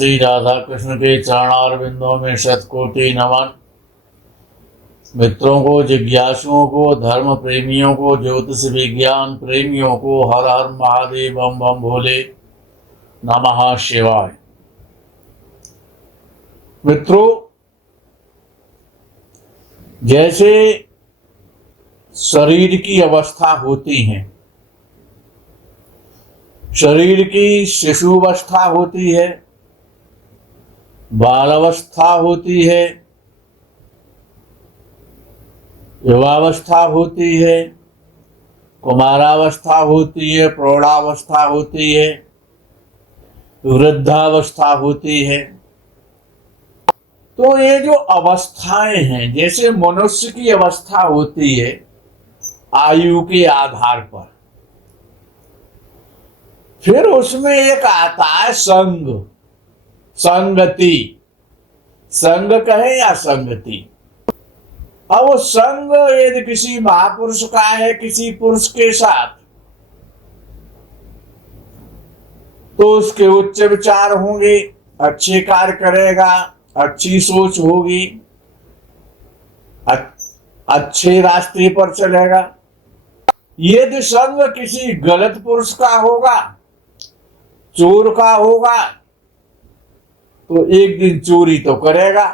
श्री राधा कृष्ण के चरणारविंदों में शतकोटि नमन। मित्रों को, जिज्ञासुओं को, धर्म प्रेमियों को, ज्योतिष विज्ञान प्रेमियों को हर हर महादेव, बम बम भोले, नमः शिवाय। मित्रों, जैसे शरीर की अवस्था होती है, शरीर की शिशुअवस्था होती है, बालावस्था होती है, युवावस्था होती है, कुमारावस्था होती है, प्रौढ़ावस्था होती है, वृद्धावस्था होती है। तो ये जो अवस्थाएं हैं, जैसे मनुष्य की अवस्था होती है आयु के आधार पर, फिर उसमें एक आता है संग, संगति, संग कहे या संगति। अब वो संग यदि किसी महापुरुष का है किसी पुरुष के साथ, तो उसके उच्च विचार होंगे, अच्छे कार्य करेगा, अच्छी सोच होगी, अच्छे रास्ते पर चलेगा। यदि संग किसी गलत पुरुष का होगा, चोर का होगा, तो एक दिन चोरी तो करेगा,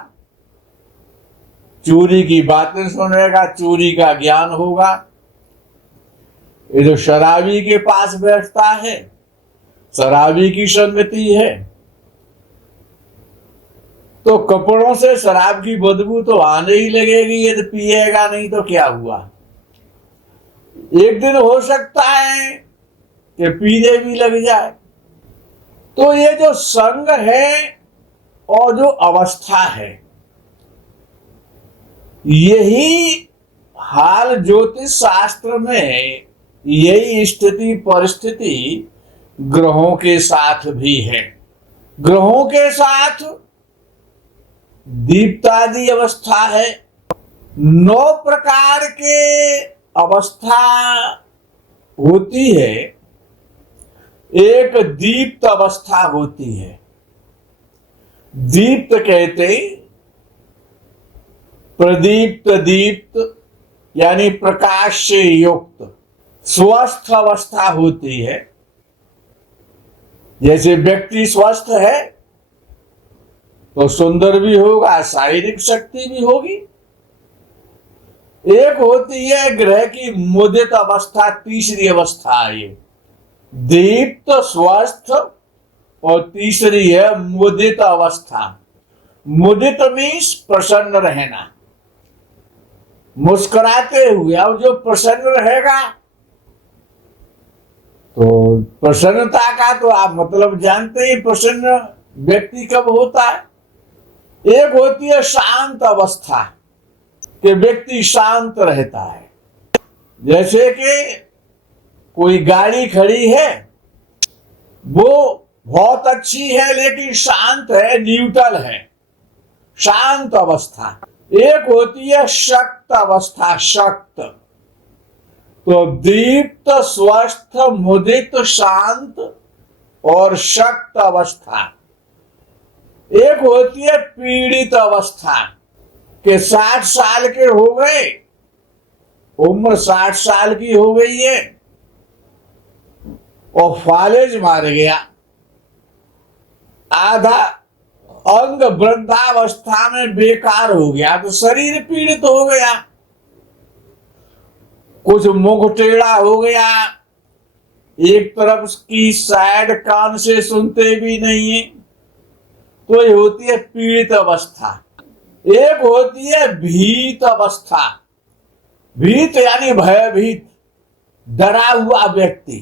चोरी की बातें सुनेगा, चोरी का ज्ञान होगा। ये जो शराबी के पास बैठता है, शराबी की संगति है, तो कपड़ों से शराब की बदबू तो आने ही लगेगी। यदि पिएगा नहीं तो क्या हुआ, एक दिन हो सकता है कि पीने भी लग जाए। तो ये जो संग है और जो अवस्था है, यही हाल ज्योतिष शास्त्र में, यही स्थिति परिस्थिति ग्रहों के साथ भी है। ग्रहों के साथ दीप्तादि अवस्था है। 9 प्रकार के अवस्था होती है। एक दीप्त अवस्था होती है। दीप्त कहते प्रदीप्त, दीप्त यानी प्रकाश से युक्त। स्वस्थ अवस्था होती है, जैसे व्यक्ति स्वस्थ है तो सुंदर भी होगा, शारीरिक शक्ति भी होगी। एक होती है ग्रह की मुदित अवस्था, तीसरी अवस्था है ये दीप्त, स्वस्थ, और तीसरी है मुदित अवस्था। मुदित मीन्स प्रसन्न रहना, मुस्कुराते हुए। अब जो प्रसन्न रहेगा, तो प्रसन्नता का तो आप मतलब जानते ही, प्रसन्न व्यक्ति कब होता है। एक होती है शांत अवस्था, कि व्यक्ति शांत रहता है। जैसे कि कोई गाड़ी खड़ी है, वो बहुत अच्छी है लेकिन शांत है, न्यूट्रल है, शांत अवस्था। एक होती है शक्त अवस्था, शक्त। तो दीप्त, स्वस्थ, मुदित, शांत और शक्त अवस्था। एक होती है पीड़ित अवस्था, कि 60 साल के हो गए, उम्र 60 साल की हो गई है और फालेज मार गया, आधा अंग वृद्धावस्था में बेकार हो गया, तो शरीर पीड़ित हो गया। कुछ मुख टेढ़ा हो गया, एक तरफ की साइड कान से सुनते भी नहीं है, तो ये होती है पीड़ित अवस्था। एक होती है भीत अवस्था। भीत यानी भयभीत, डरा हुआ व्यक्ति,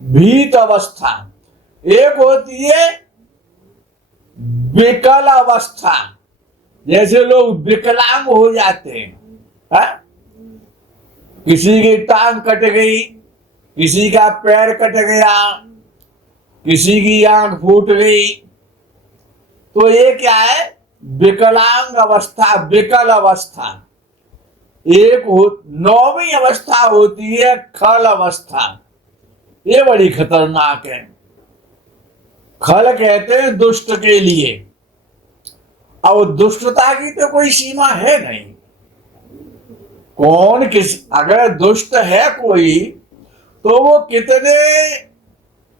भीत अवस्था। एक होती है विकल अवस्था, जैसे लोग विकलांग हो जाते हैं, किसी की टांग कट गई, किसी का पैर कट गया, किसी की आंख फूट गई, तो ये क्या है, विकलांग अवस्था, विकल अवस्था। एक 9वीं अवस्था होती है खल अवस्था, ये बड़ी खतरनाक है। खल कहते हैं दुष्ट के लिए। अब दुष्टता की तो कोई सीमा है नहीं। कौन किस अगर दुष्ट है कोई तो वो कितने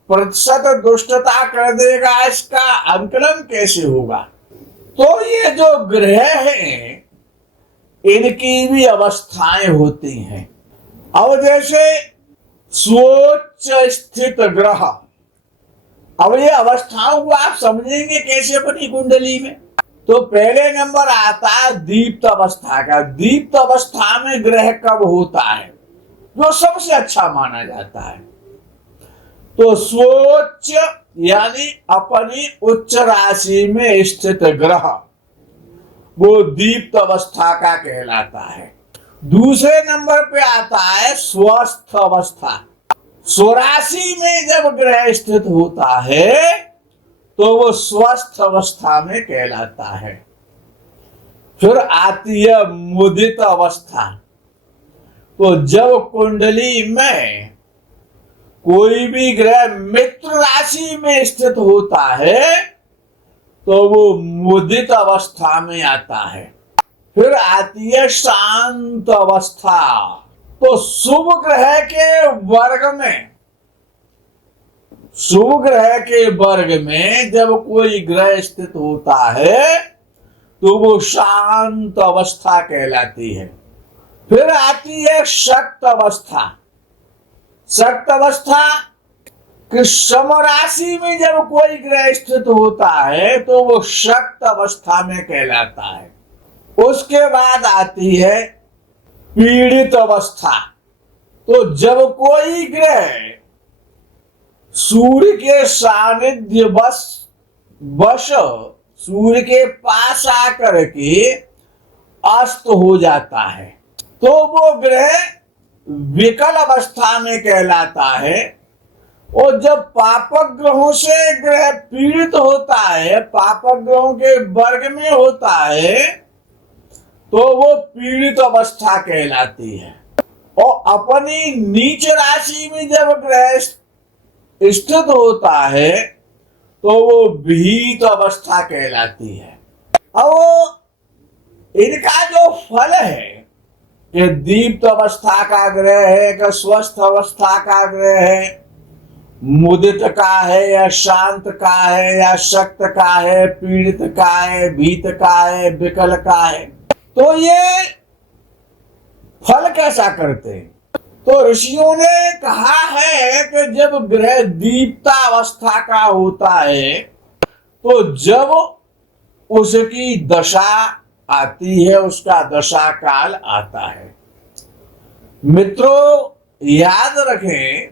प्रतिशत दुष्टता कर देगा इसका आंकलन कैसे होगा। तो ये जो ग्रह हैं इनकी भी अवस्थाएं होती हैं। अब जैसे स्वोच्च स्थित ग्रह, अब ये अवस्थाओं को आप समझेंगे कैसे अपनी कुंडली में। तो पहले नंबर आता है दीप्त अवस्था का। दीप्त अवस्था में ग्रह कब होता है, जो सबसे अच्छा माना जाता है। तो स्वोच्च यानी अपनी उच्च राशि में स्थित ग्रह वो दीप्त अवस्था का कहलाता है। दूसरे नंबर पे आता है स्वस्थ अवस्था। स्वराशि में जब ग्रह स्थित होता है तो वो स्वस्थ अवस्था में कहलाता है। फिर आती है मुदित अवस्था। तो जब कुंडली में कोई भी ग्रह मित्र राशि में स्थित होता है तो वो मुदित अवस्था में आता है। फिर आती है शांत अवस्था। तो शुभ ग्रह के वर्ग में जब कोई ग्रह स्थित होता है तो वो शांत अवस्था कहलाती है। फिर आती है शक्त अवस्था। शक्त अवस्था कि सम राशि में जब कोई ग्रह स्थित होता है तो वो शक्त अवस्था में कहलाता है। उसके बाद आती है पीड़ित अवस्था। तो जब कोई ग्रह सूर्य के सानिध्य वश सूर्य के पास आकर के अस्त हो जाता है तो वो ग्रह विकल अवस्था में कहलाता है। और जब पापक ग्रहों से ग्रह पीड़ित होता है, पापक ग्रहों के वर्ग में होता है तो वो पीड़ित अवस्था कहलाती है। और अपनी नीच राशि में जब ग्रह स्थित होता है तो वो भीत अवस्था कहलाती है। अब इनका जो फल है कि दीप्त अवस्था का ग्रह है कि स्वस्थ अवस्था का ग्रह है, मुदित का है या शांत का है या शक्त का है, पीड़ित का है, भीत का है, विकल का है, तो ये फल कैसा करते हैं। तो ऋषियों ने कहा है कि जब ग्रह दीप्ता अवस्था का होता है तो जब उसकी दशा आती है, उसका दशा काल आता है। मित्रों याद रखें,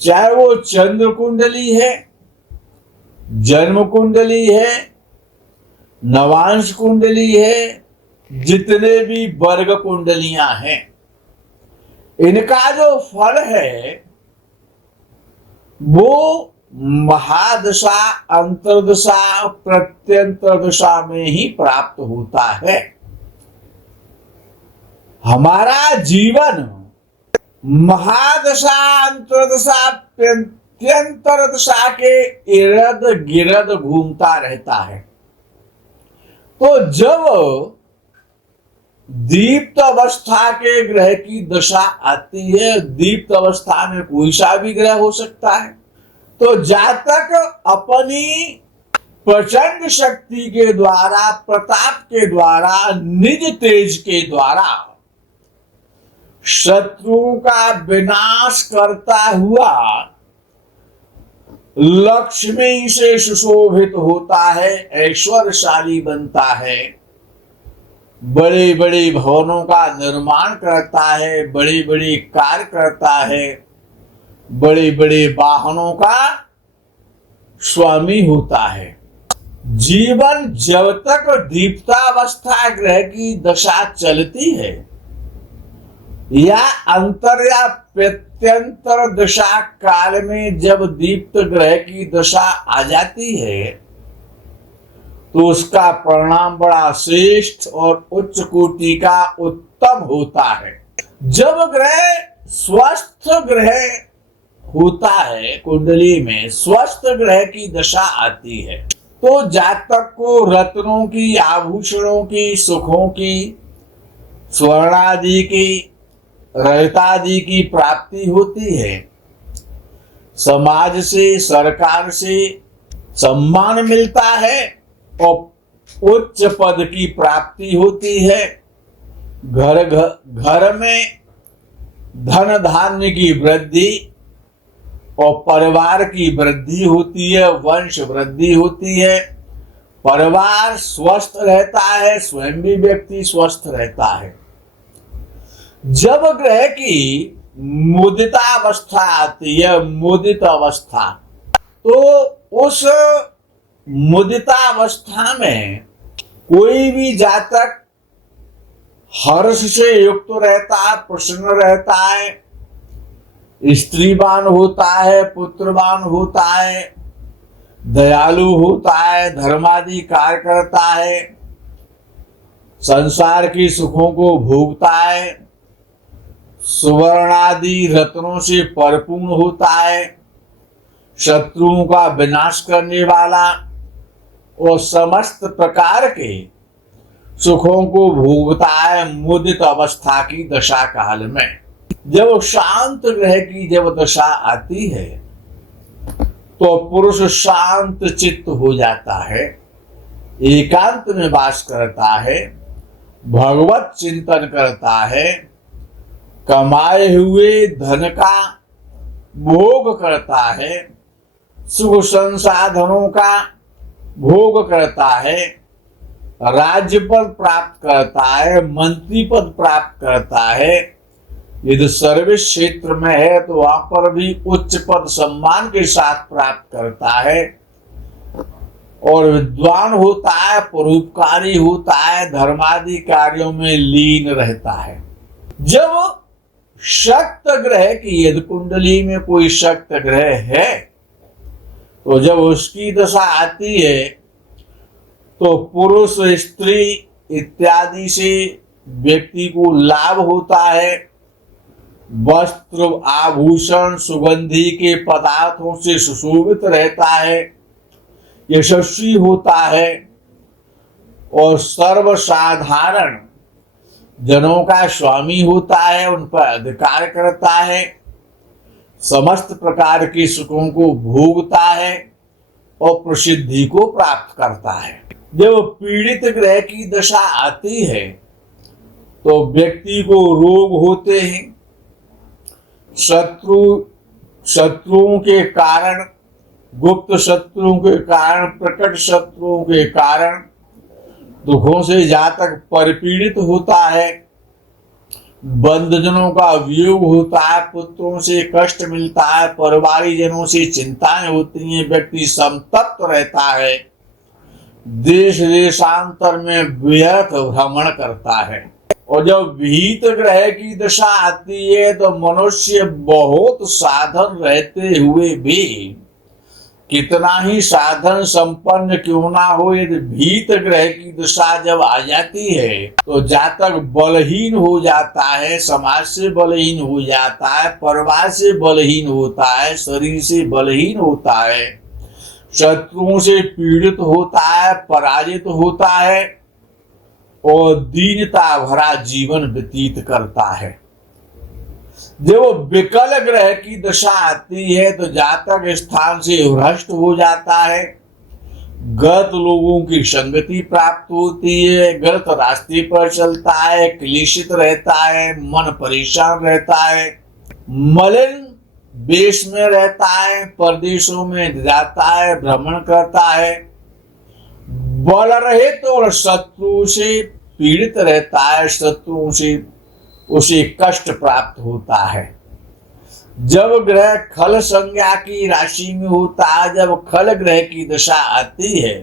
चाहे वो चंद्र कुंडली है, जन्म कुंडली है, नवांश कुंडली है, जितने भी वर्ग कुंडलियां हैं, इनका जो फल है वो महादशा, अंतर्दशा, प्रत्यंतर दशा में ही प्राप्त होता है। हमारा जीवन महादशा, अंतर्दशा, प्रत्यंतर दशा के इर्द गिर्द घूमता रहता है। तो जब दीप्त अवस्था के ग्रह की दशा आती है, दीप्त अवस्था में कोई सा भी ग्रह हो सकता है, तो जातक अपनी प्रचंड शक्ति के द्वारा, प्रताप के द्वारा, निज तेज के द्वारा शत्रुओं का विनाश करता हुआ लक्ष्मी से सुशोभित होता है, ऐश्वर्यशाली बनता है, बड़े बड़े भवनों का निर्माण करता है, बड़े बड़े कार्य करता है, बड़े बड़े वाहनों का स्वामी होता है। जीवन जब तक दीप्तावस्था ग्रह की दशा चलती है या अंतर या प्रत्यंतर दशा काल में जब दीप्त ग्रह की दशा आ जाती है तो उसका परिणाम बड़ा श्रेष्ठ और उच्च कोटि का उत्तम होता है। जब ग्रह स्वस्थ ग्रह होता है कुंडली में, स्वस्थ ग्रह की दशा आती है, तो जातक को रत्नों की, आभूषणों की, सुखों की, स्वर्ण आदि की, रजतादि की प्राप्ति होती है। समाज से, सरकार से सम्मान मिलता है और उच्च पद की प्राप्ति होती है। घर में धन धान्य की वृद्धि और परिवार की वृद्धि होती है, वंश वृद्धि होती है, परिवार स्वस्थ रहता है, स्वयं भी व्यक्ति स्वस्थ रहता है। जब ग्रह की मुदिता अवस्था आती है, मुदित अवस्था, तो उस मुदिता अवस्था में कोई भी जातक हर्ष से युक्त रहता है, प्रसन्न रहता है, स्त्रीवान होता है, पुत्रवान होता है, दयालु होता है, धर्मादि कार्य करता है, संसार की सुखों को भोगता है, सुवर्णादि रत्नों से परिपूर्ण होता है, शत्रुओं का विनाश करने वाला और समस्त प्रकार के सुखों को भोगता है मुदित अवस्था की दशा काल में। जब शांत ग्रह की जब दशा आती है तो पुरुष शांत चित्त हो जाता है, एकांत में वास करता है, भगवत चिंतन करता है, कमाए हुए धन का भोग करता है, सुख संसाधनों का भोग करता है, राज्य पद प्राप्त करता है, मंत्री पद प्राप्त करता है। यदि सर्विस क्षेत्र में है तो वहां पर भी उच्च पद सम्मान के साथ प्राप्त करता है, और विद्वान होता है, परोपकारी होता है, धर्मादि कार्यों में लीन रहता है। जब शक्त ग्रह की, यदि कुंडली में कोई शक्त ग्रह है तो जब उसकी दशा आती है तो पुरुष, स्त्री इत्यादि से व्यक्ति को लाभ होता है, वस्त्र, आभूषण, सुगंधि के पदार्थों से सुशोभित रहता है, यशस्वी होता है और सर्वसाधारण जनों का स्वामी होता है, उन पर अधिकार करता है, समस्त प्रकार के सुखों को भोगता है और प्रसिद्धि को प्राप्त करता है। जब पीड़ित ग्रह की दशा आती है तो व्यक्ति को रोग होते हैं, शत्रुओं के कारण, गुप्त शत्रुओं के कारण, प्रकट शत्रुओं के कारण दुखों से जातक परिपीड़ित होता है, बंधुजनों का वियोग होता है, पुत्रों से कष्ट मिलता है, परिवारीजनों से चिंताएं होती हैं, व्यक्ति संतप्त रहता है, देश देशांतर में व्यर्थ भ्रमण करता है। और जब विहित ग्रह की दशा आती है तो मनुष्य बहुत साधन रहते हुए भी, कितना ही साधन संपन्न क्यों ना हो, यदि भीत ग्रह की दशा जब आ जाती है तो जातक बलहीन हो जाता है, समाज से बलहीन हो जाता है, परिवार से बलहीन होता है, शरीर से बलहीन होता है, शत्रुओं से पीड़ित होता है, पराजित होता है और दीनता भरा जीवन व्यतीत करता है। जब विकल ग्रह की दशा आती है तो जातक स्थान से भ्रष्ट हो जाता है, गलत लोगों की संगति प्राप्त होती है, गलत रास्ते पर चलता है, क्लेशित रहता है, मन परेशान रहता है, मलिन वेश में रहता है, परदेशों में जाता है, भ्रमण करता है, बल रहे तो शत्रु से पीड़ित रहता है, शत्रुओं से उसे कष्ट प्राप्त होता है। जब ग्रह खल संज्ञा की राशि में होता है, जब खल ग्रह की दशा आती है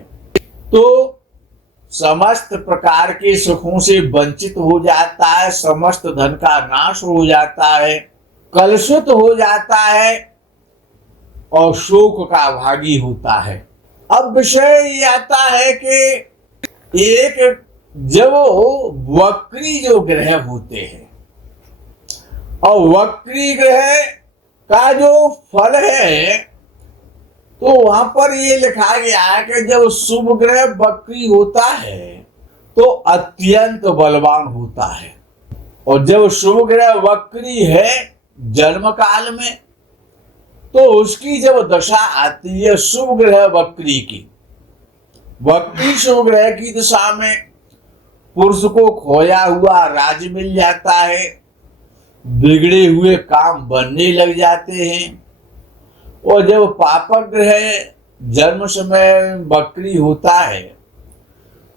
तो समस्त प्रकार के सुखों से वंचित हो जाता है, समस्त धन का नाश हो जाता है, कलुषित हो जाता है और शोक का भागी होता है। अब विषय ये आता है कि एक जब वक्री जो ग्रह होते हैं, और वक्री ग्रह का जो फल है, तो वहां पर ये लिखा गया है कि जब शुभ ग्रह वक्री होता है तो अत्यंत बलवान होता है, और जब शुभ ग्रह वक्री है जन्म काल में, तो उसकी जब दशा आती है शुभ ग्रह वक्री की, वक्री शुभ ग्रह की दशा में पुरुष को खोया हुआ राज्य मिल जाता है, बिगड़े हुए काम बनने लग जाते हैं। और जब पापक ग्रह जन्म समय वक्री होता है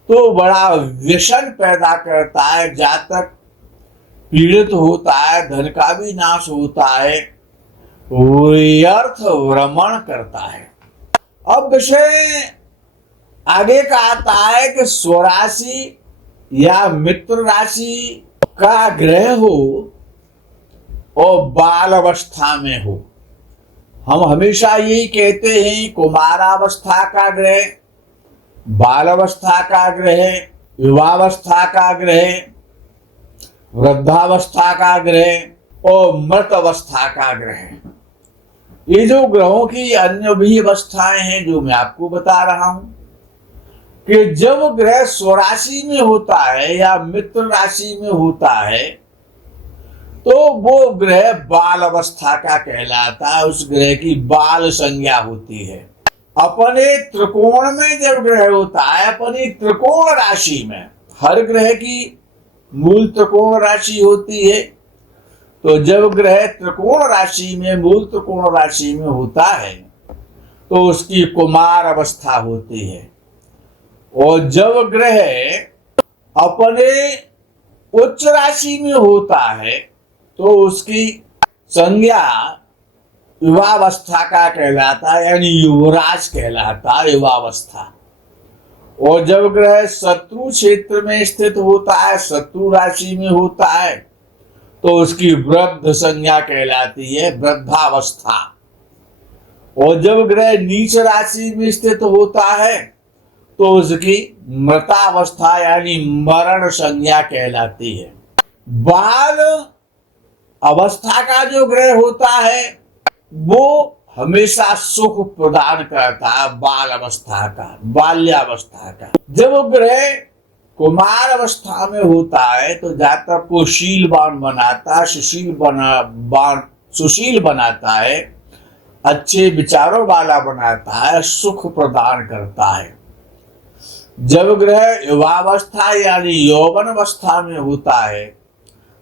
तो बड़ा व्यसन पैदा करता है, जातक पीड़ित होता है, धन का भी नाश होता है, व्यर्थ भ्रमण करता है। अब विषय आगे का आता है कि स्वराशि या मित्र राशि का ग्रह हो और बाल अवस्था में हो। हम हमेशा यही कहते हैं कुमारावस्था का ग्रह, बाल अवस्था का ग्रह, युवावस्था का ग्रह, वृद्धावस्था का ग्रह और मृत अवस्था का ग्रह। ये जो ग्रहों की अन्य भी अवस्थाएं हैं जो मैं आपको बता रहा हूं कि जब ग्रह स्वराशि में होता है या मित्र राशि में होता है तो वो ग्रह बाल अवस्था का कहलाता है, उस ग्रह की बाल संज्ञा होती है। अपने त्रिकोण में जब ग्रह होता है, अपनी त्रिकोण राशि में, हर ग्रह की मूल त्रिकोण राशि होती है, तो जब ग्रह त्रिकोण राशि में, मूल त्रिकोण राशि में होता है तो उसकी कुमार अवस्था होती है। और जब ग्रह अपने उच्च राशि में होता है तो उसकी संज्ञा युवावस्था का कहलाता है, यानी युवराज कहलाता है, युवावस्था। और जब ग्रह शत्रु क्षेत्र में स्थित होता है, शत्रु राशि में होता है, तो उसकी वृद्ध संज्ञा कहलाती है, वृद्धावस्था। और जब ग्रह नीच राशि में स्थित होता है तो उसकी मृतावस्था यानी मरण संज्ञा कहलाती है। बाल अवस्था का जो ग्रह होता है वो हमेशा सुख प्रदान करता है, बाल अवस्था का, बाल्यावस्था का। जब ग्रह कुमार अवस्था में होता है तो जातक को शीलवान बनाता है, सुशील बनाता है, अच्छे विचारों वाला बनाता है, सुख प्रदान करता है। जब ग्रह युवावस्था यानी यौवन अवस्था में होता है,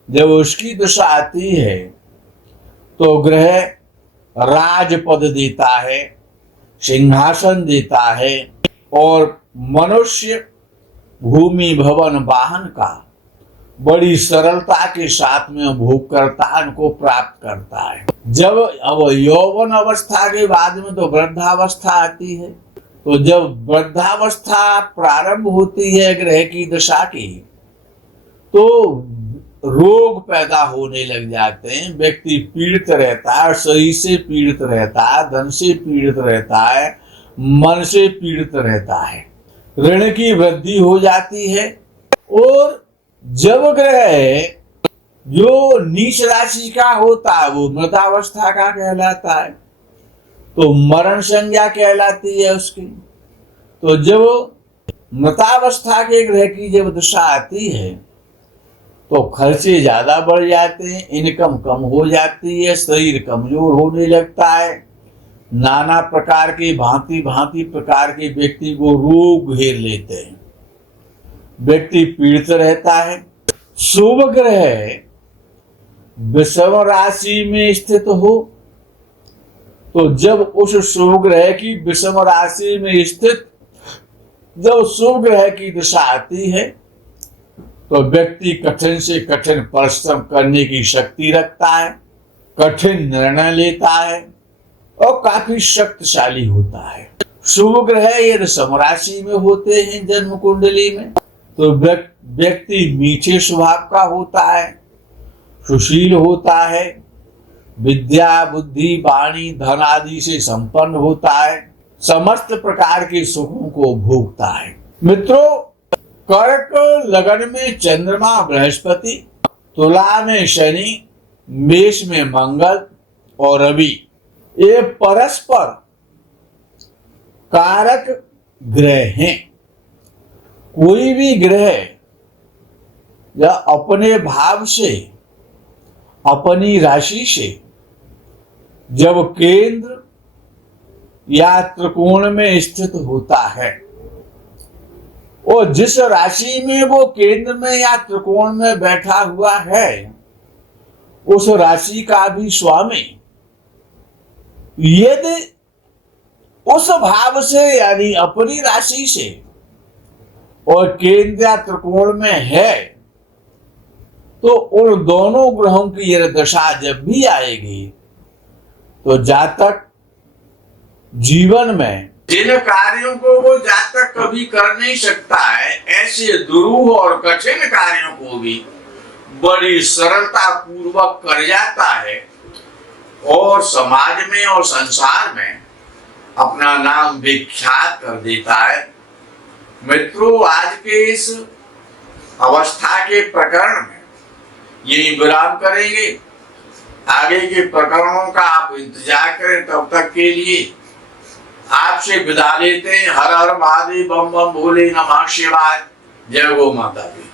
जब उसकी दशा आती है तो ग्रह राजपद देता है, सिंहासन देता है और मनुष्य भूमि भवन वाहन का बड़ी सरलता के साथ में भोग करता है, उनको प्राप्त करता है। जब अब यौवन अवस्था के बाद में तो वृद्धावस्था आती है, तो जब वृद्धावस्था प्रारंभ होती है ग्रह की दशा की तो रोग पैदा होने लग जाते हैं, व्यक्ति पीड़ित रहता है, शरीर से पीड़ित रहता है, धन से पीड़ित रहता है, मन से पीड़ित रहता है, ऋण की वृद्धि हो जाती है। और जब ग्रह जो नीच राशि का होता है वो मृतावस्था का कहलाता है, तो मरण संज्ञा कहलाती है उसकी। तो जब मृतावस्था के ग्रह की जब दशा आती है तो खर्चे ज्यादा बढ़ जाते हैं, इनकम कम हो जाती है, शरीर कमजोर होने लगता है, नाना प्रकार के भांति भांति प्रकार के व्यक्ति को रोग घेर लेते हैं, व्यक्ति पीड़ित रहता है। शुभ ग्रह विषम राशि में स्थित हो तो जब उस शुभ ग्रह की विषम राशि में स्थित जब शुभ ग्रह की दशा आती है तो व्यक्ति कठिन से कठिन परिश्रम करने की शक्ति रखता है, कठिन निर्णय लेता है और काफी शक्तिशाली होता है। शुभ ग्रह यदि समराशि में होते हैं जन्म कुंडली में तो व्यक्ति मीठे स्वभाव का होता है, सुशील होता है, विद्या बुद्धि वाणी धन आदि से संपन्न होता है, समस्त प्रकार के सुखों को भोगता है। मित्रों, कर्क लगन में चंद्रमा बृहस्पति, तुला में शनि, मेष में मंगल और रवि, ये परस्पर कारक ग्रह हैं। कोई भी ग्रह या अपने भाव से, अपनी राशि से जब केंद्र या त्रिकोण में स्थित होता है, और जिस राशि में वो केंद्र में या त्रिकोण में बैठा हुआ है, उस राशि का भी स्वामी यदि उस भाव से यानी अपनी राशि से और केंद्र या त्रिकोण में है, तो उन दोनों ग्रहों की यह दशा जब भी आएगी तो जातक जीवन में जिन कार्यों को वो जातक कभी कर नहीं सकता है, ऐसे दुरूह और कठिन कार्यों को भी बड़ी सरलता पूर्वक कर जाता है और समाज में और संसार में अपना नाम विख्यात कर देता है। मित्रों, आज के इस अवस्था के प्रकरण में यही विराम करेंगे। आगे के प्रकरणों का आप इंतजार करें। तब तक के लिए आपसे विदा लेते हैं। हर हर महादेव, बम बम भोले, नमः शिवाय। जय गौ माता दी।